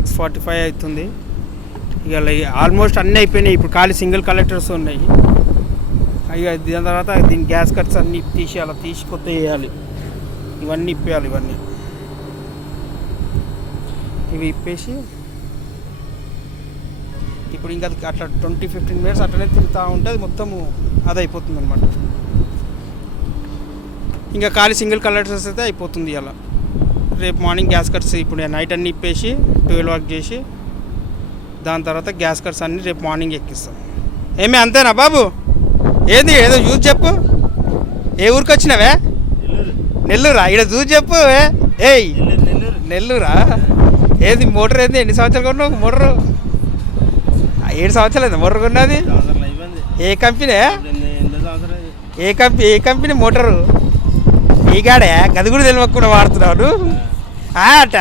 6:45 అవుతుంది. ఇక ఆల్మోస్ట్ అన్నీ అయిపోయినాయి. ఇప్పుడు ఖాళీ సింగిల్ కలెక్టర్స్ ఉన్నాయి. ఇక దాని తర్వాత దీని గ్యాస్ కట్స్ అన్నీ తీసేయాలి, తీసి కొత్త వేయాలి. ఇవన్నీ ఇప్పేయాలి. ఇవి ఇప్పేసి ఇప్పుడు ఇంకా అట్లా 20-15 మినిట్స్ అట్లనే తిరుగుతూ ఉంటే అది మొత్తము అది అయిపోతుంది అనమాట. ఇంకా ఖాళీ సింగిల్ కలెక్టర్స్ అయితే అయిపోతుంది. ఇలా రేపు మార్నింగ్ గ్యాస్ కట్స్ ఇప్పుడు నైట్ అన్నీ ఇప్పేసి 12 వరకు చేసి దాని తర్వాత గ్యాస్ కట్స్ అన్నీ రేపు మార్నింగ్ ఎక్కిస్తాం. ఏమే అంతేనా బాబు? ఏది ఏదో చూసి చెప్పు. ఏ ఊరికి వచ్చినావే? నెల్లూరా? ఇక్కడ చూసి చెప్పు. ఏయ్ నెల్లూరా? ఏది మోటార్ ఏంది? ఎన్ని సంవత్సరాలు కొన్నావు మోటరు? 7 సంవత్సరాలు మోటార్ కొన్నది? ఏ కంపెనీ? ఏ కంపెనీ మోటారు? ఈ గాడే గది కూడా తెలియకుండా వాడుతున్నావు అట.